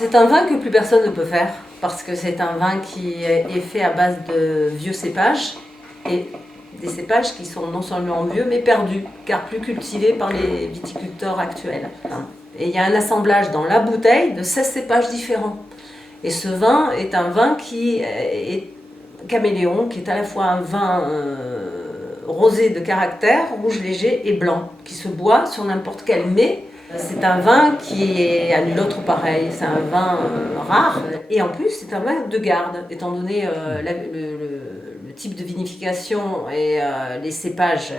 C'est un vin que plus personne ne peut faire parce que c'est un vin qui est fait à base de vieux cépages et des cépages qui sont non seulement vieux mais perdus car plus cultivés par les viticulteurs actuels. Et il y a un assemblage dans la bouteille de 16 cépages différents. Et ce vin est un vin qui est caméléon, qui est à la fois un vin rosé de caractère, rouge léger et blanc, qui se boit sur n'importe quel mets. C'est un vin qui est à nul autre pareil, c'est un vin rare et en plus c'est un vin de garde, étant donné le type de vinification et les cépages,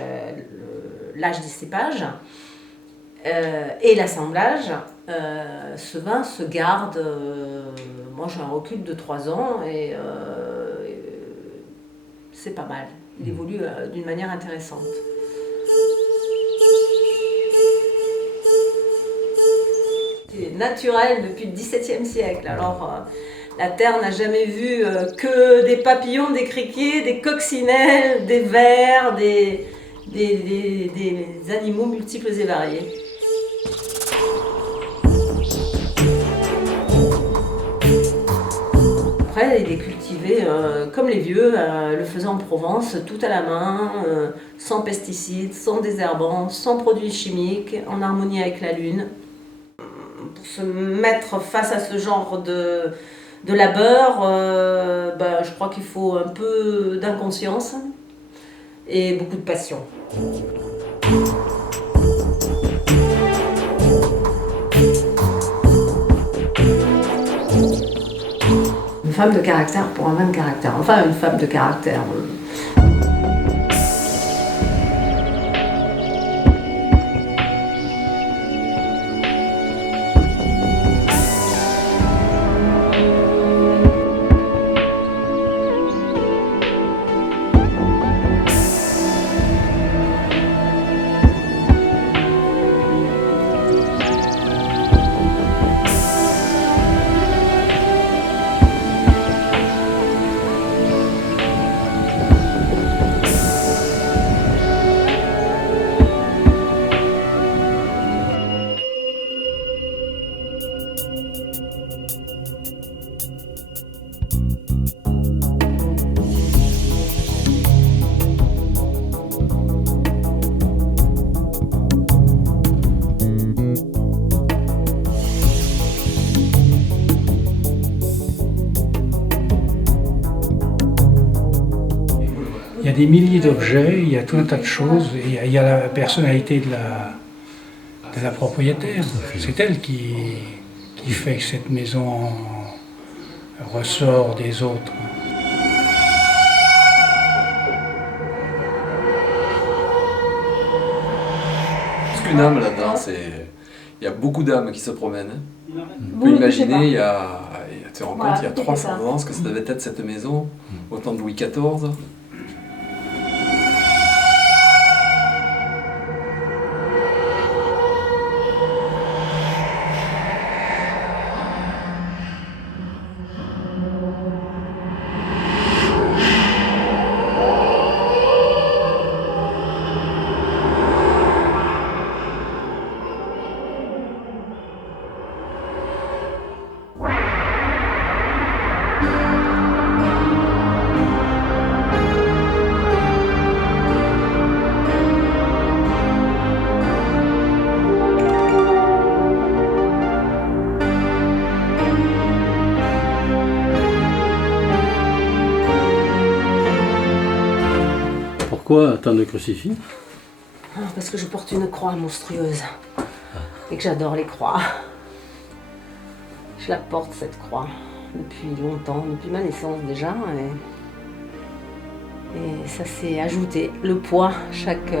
l'âge des cépages et l'assemblage, ce vin se garde, moi j'ai un recul de 3 ans et c'est pas mal, il évolue d'une manière intéressante. C'est naturel depuis le XVIIe siècle. Alors, la Terre n'a jamais vu que des papillons, des criquets, des coccinelles, des vers, des animaux multiples et variés. Après, il est cultivé comme les vieux, le faisaient en Provence, tout à la main, sans pesticides, sans désherbants, sans produits chimiques, en harmonie avec la lune. Pour se mettre face à ce genre de labeur, je crois qu'il faut un peu d'inconscience et beaucoup de passion. Une femme de caractère pour un vin de caractère, enfin une femme de caractère. Il y a des milliers d'objets, il y a tout un tas de choses, et il y a la personnalité de la propriétaire. C'est elle qui fait que cette maison ressort des autres. Parce qu'une âme là-dedans, il y a beaucoup d'âmes qui se promènent. On peut imaginer, tu te rends compte, il y a 300 ans, ce que ça devait être cette maison, au temps de Louis XIV. Pourquoi tant de crucifix? Parce que je porte une croix monstrueuse et que j'adore les croix. Je la porte cette croix depuis longtemps, depuis ma naissance déjà. Et ça s'est ajouté, le poids, chaque